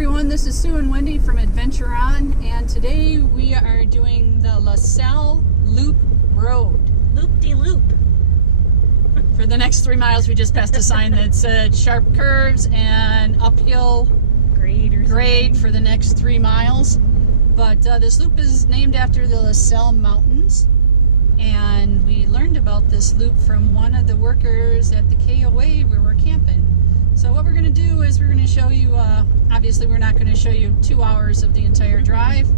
everyone, this is Sue and Wendy from Adventure On, and today we are doing the Sal Loop Road. Loop-de-loop. For the next 3 miles, we just passed a sign that said sharp curves and uphill grade for the next 3 miles. But this loop is named after the La Salle Mountains, and we learned about this loop from one of the workers at the KOA where we're camping. So what we're going to do is we're going to show you, obviously we're not going to show you 2 hours of the entire drive,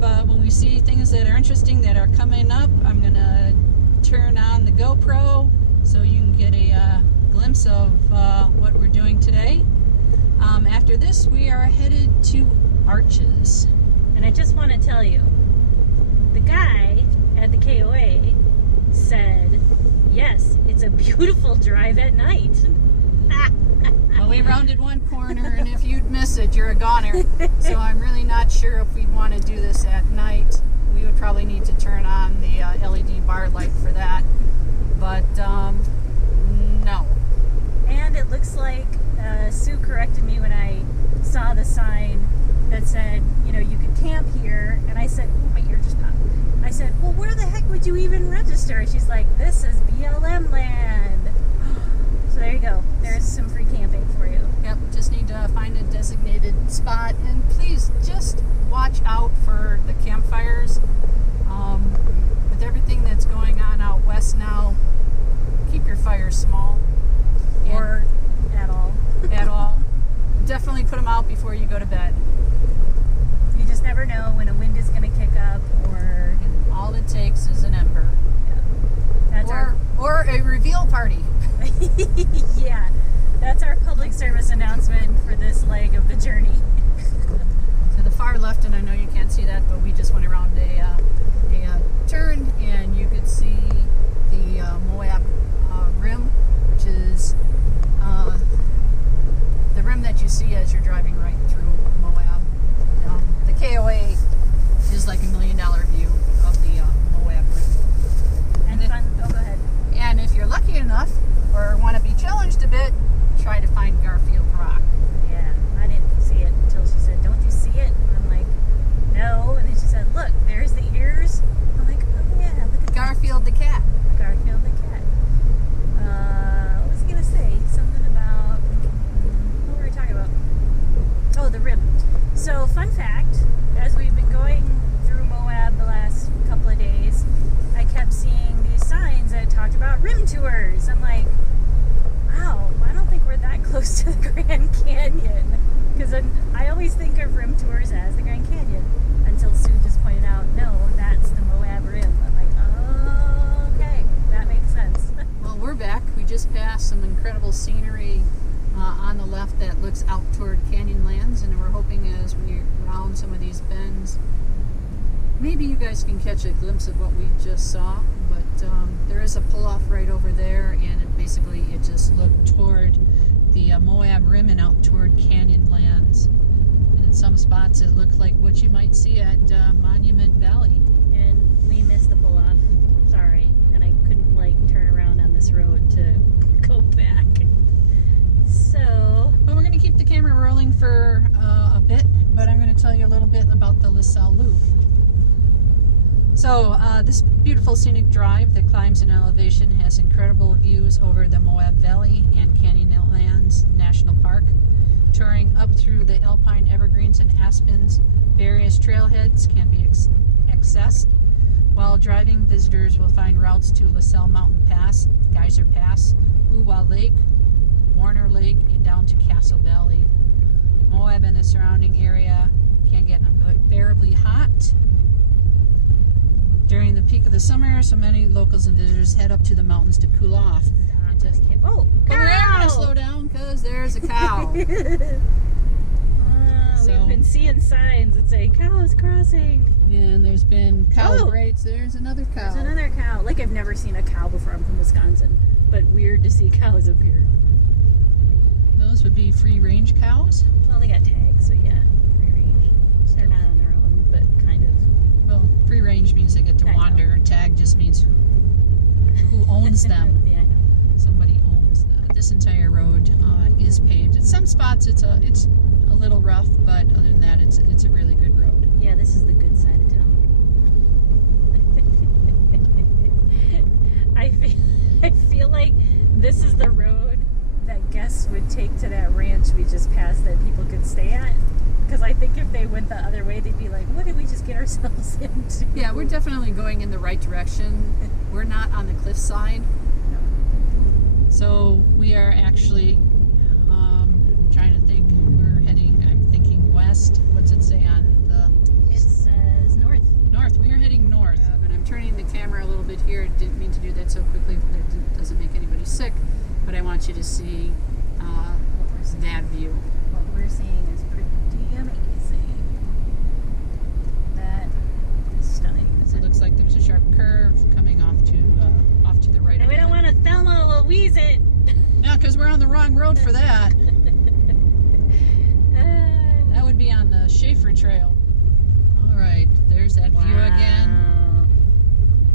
but when we see things that are interesting that are coming up, I'm going to turn on the GoPro so you can get a glimpse of what we're doing today. After this, we are headed to Arches. And I just want to tell you, the guy at the KOA said, yes, it's a beautiful drive at night. Well, we rounded one corner, and if you'd miss it, you're a goner. So I'm really not sure if we'd want to do this at night. We would probably need to turn on the LED bar light for that. But, no. And it looks like Sue corrected me when I saw the sign that said, you know, you could camp here. And I said, oh, my ear just popped. I said, well, where the heck would you even register? She's like, this is BLM land. So there you go. There's some free camping for you. Yep, just need to find a designated spot, and please just watch out for the campfires. With everything that's going on out west now, keep your fires small. Or at all. At all. Definitely put them out before you go to bed. You just never know when a wind is going to kick up, or... And all it takes is an ember. Yeah. That's or a reveal party. Yeah, that's our public service announcement for this leg of the journey. To the far left, and I know you can't see that, but we just went around a turn, and you could see the Moab Rim, which is the rim that you see as you're driving right through Moab. The KOA is like $1 million view of the Moab Rim. And fun. Oh, go ahead. And if you're lucky enough, or want to be challenged a bit, try to find Garfield Rock. Yeah, I didn't see it until she said, don't you see it? And I'm like, no. And then she said, look, there's the ears. I'm like, oh yeah, look at Garfield the cat. Garfield the cat. What was I going to say? Something about, what were we talking about? Oh, the rim. So, fun fact, as we've been going through Moab the last couple of days, I kept seeing these signs that talked about rim tours. I'm like, wow, I don't think we're that close to the Grand Canyon. Because I always think of rim tours as the Grand Canyon. Until Sue just pointed out, no, that's the Moab Rim. I'm like, oh, okay, that makes sense. Well, we're back. We just passed some incredible scenery on the left that looks out toward Canyonlands, and we're hoping as we round some of these bends, maybe you guys can catch a glimpse of what we just saw. But there is a pull-off right over there, and it just looked toward the Moab Rim and out toward Canyonlands. And in some spots it looked like what you might see at Monument Valley. And we missed the pull-off. Sorry. And I couldn't, turn around on this road to go back. So... Well, we're going to keep the camera rolling for a bit, but I'm going to tell you a little bit about the La Salle Loop. So, this beautiful scenic drive that climbs in elevation has incredible views over the Moab Valley and Canyonlands National Park. Touring up through the alpine evergreens and aspens, various trailheads can be accessed. While driving, visitors will find routes to La Salle Mountain Pass, Geyser Pass, Uwa Lake, Warner Lake, and down to Castle Valley. Moab and the surrounding area can get unbearably hot during the peak of the summer, so many locals and visitors head up to the mountains to cool off. Oh, but we are going to slow down because there's a cow. We've been seeing signs that say cows crossing. And there's been cow grates. There's another cow. There's another cow. Like, I've never seen a cow before. I'm from Wisconsin, but weird to see cows up here. Those would be free-range cows. Well, they got tags, so yeah, free range. They're not on their own, but kind of. Well, free range means they get to wander, and tag just means who owns them. Yeah, I know. Somebody owns them. This entire road is paved. At some spots, it's a little rough, but other than that, it's a really good road. Yeah, this is the good side of town. I feel like this is the road that guests would take to that ranch we just passed that people could stay at. Because I think if they went the other way, they'd be like, what did we just get ourselves into? Yeah, we're definitely going in the right direction. We're not on the cliffside. No. So we are actually trying to think. I'm thinking west. What's it say on the... It says north. North. We are heading north. And I'm turning the camera a little bit here. Didn't mean to do that so quickly. That doesn't make anybody sick. But I want you to see that view. What we're seeing is pretty amazing. That is stunning. So it looks like there's a sharp curve coming off to the right. And we don't want to Thelma Louise it. No, because we're on the wrong road for that. That would be on the Schaefer Trail. All right, there's that view again.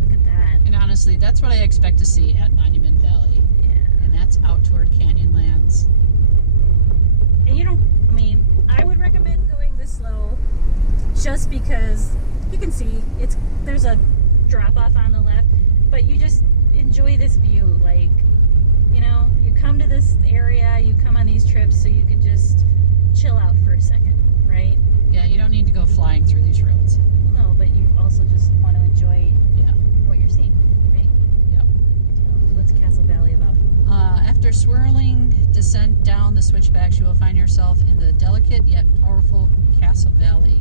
Look at that. And honestly, that's what I expect to see at Monument Valley. Yeah. And that's out toward Canyonlands. And I would recommend going this slow just because you can see there's a drop off on the left, but you just enjoy this view. Like, you come to this area, you come on these trips so you can just chill out for a second, right? Yeah, you don't need to go flying through these roads. No, but you also just want to enjoy what you're seeing, right? Yep. What's Castle Valley about? After swirling descent down the switchbacks, you will find yourself in the delicate yet powerful Castle Valley.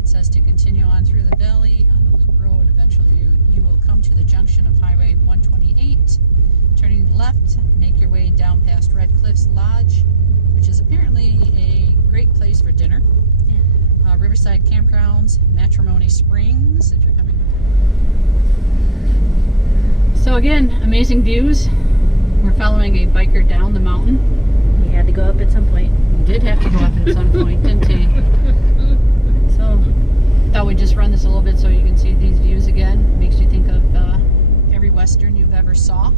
It says to continue on through the valley on the loop road. Eventually, you will come to the junction of Highway 128. Turning left, make your way down past Red Cliffs Lodge, which is apparently a great place for dinner. Yeah. Riverside Campgrounds, Matrimony Springs, if you're coming. So again, amazing views. We're following a biker down the mountain. He had to go up at some point. We did have to go up at some point, didn't he? So, thought we'd just run this a little bit so you can see these views again. Makes you think of every Western you've ever saw.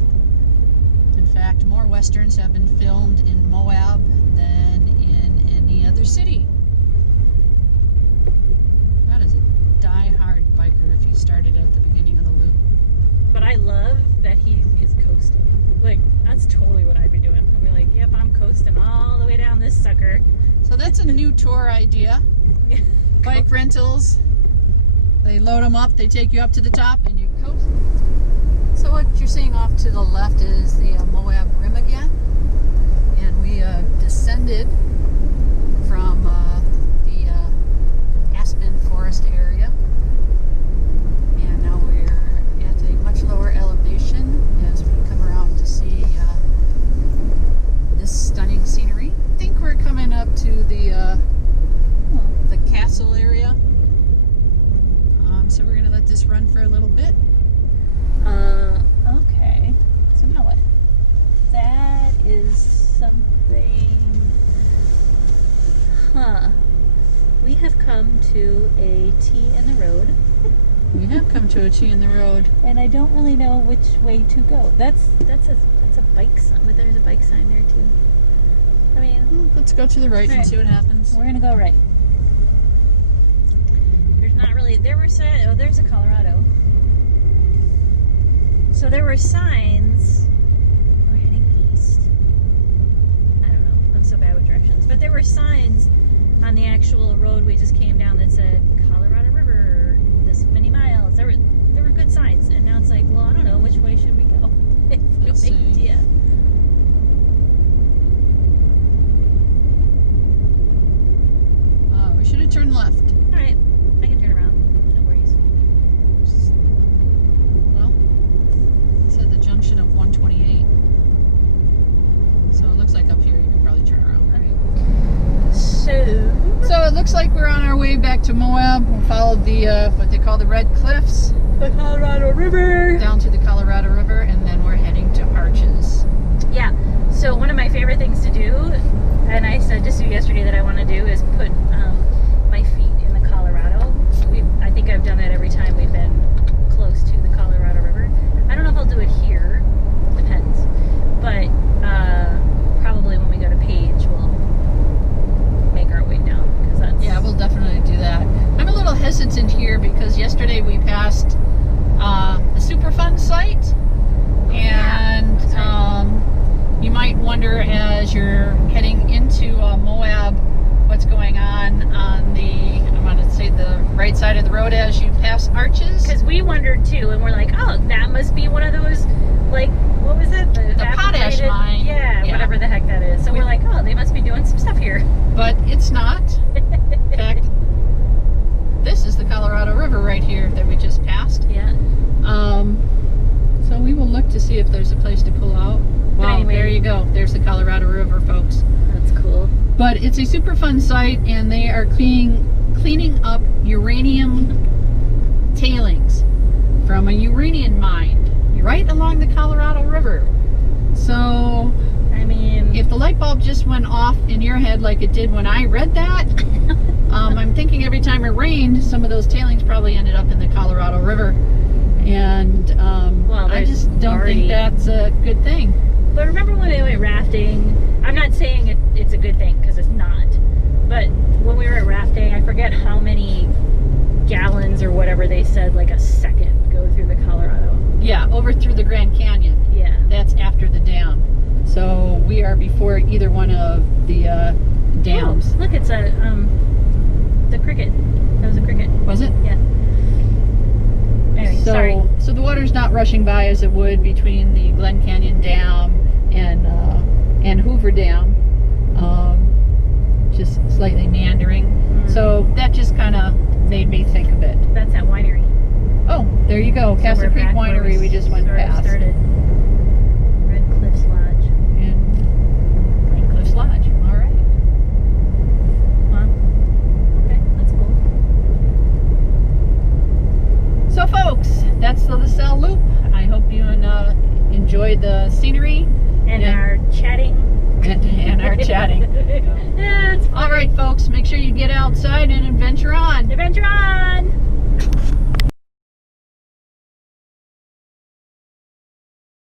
In fact, more Westerns have been filmed in Moab than in any other city. That is a die-hard biker if he started at the beginning of the loop. But I love that he is coasting. Like, that's totally what I'd be doing. I'd be like, yep, I'm coasting all the way down this sucker. So that's a new tour idea. Bike rentals. They load them up, they take you up to the top, and you coast. So what you're seeing off to the left is the Moab Rim again. And we descended from the aspen forest area. And now we're at a much lower elevation as we come around to see this stunning scenery. I think we're coming up to the castle area. So we're going to let this run for a little bit. Okay. So now what? That is something... We have come to a T in the road. We have come to a T in the road. And I don't really know which way to go. That's a bike sign. But there's a bike sign there too. I mean... Let's go to the right and see what happens. We're going to go right. There's not really... there's a Colorado. So there were signs. We're heading east. I don't know. I'm so bad with directions. But there were signs on the actual road we just came down that said Colorado River, this many miles. There were good signs. And now it's like, well, I don't know. Which way should we go? I have Let's no see. idea. We should have turned left. All right. I can turn around. No worries. Well, it said the junction of 128. So it looks like up here you can probably turn around. So it looks like we're on our way back to Moab. We followed the what they call the Red Cliffs. The Colorado River. Down to the Colorado River, and then we're heading to Arches. Yeah. So one of my favorite things to do, and I said just yesterday that I want to do, is put my feet in the Colorado. I think I've done that every time we've been close to the Colorado River. I don't know if I'll do it here. Depends. But probably when we go to Page, we'll make looking into Moab, what's going on the, I want to say the right side of the road as you pass Arches. Because we wondered too, and we're like, oh, that must be one of those, like, what was it? The potash mine. Yeah, whatever the heck that is. So we're like, oh, they must be doing some stuff here. But it's not. In fact, this is the Colorado River right here that we just passed. Yeah. So we will look to see if there's a place to pull out. Wow, anyway, there you go. There's the Colorado River, folks. That's cool. But it's a super fun site, and they are cleaning up uranium tailings from a uranium mine right along the Colorado River. So, I mean, if the light bulb just went off in your head like it did when I read that, I'm thinking every time it rained, some of those tailings probably ended up in the Colorado River. And well, I just don't think that's a good thing. But remember when we went rafting? I'm not saying it's a good thing, because it's not. But when we were at rafting, I forget how many gallons or whatever they said, like a second, go through the Colorado. Yeah, over through the Grand Canyon. Yeah. That's after the dam. So we are before either one of the dams. Oh, look, it's the cricket. That was a cricket. Was it? Yeah. Anyway, sorry. So the water's not rushing by as it would between the Glen Canyon Dam and Hoover Dam. Just slightly meandering. Mm. So that just kind of made me think of it. That's that winery. Oh, there you go. Castle Creek Winery we just went past. Started. Red Cliffs Lodge. And Red Cliffs Lodge. All right. Well, okay, that's cool. So folks, that's the Sal Loop. I hope you enjoyed the scenery And our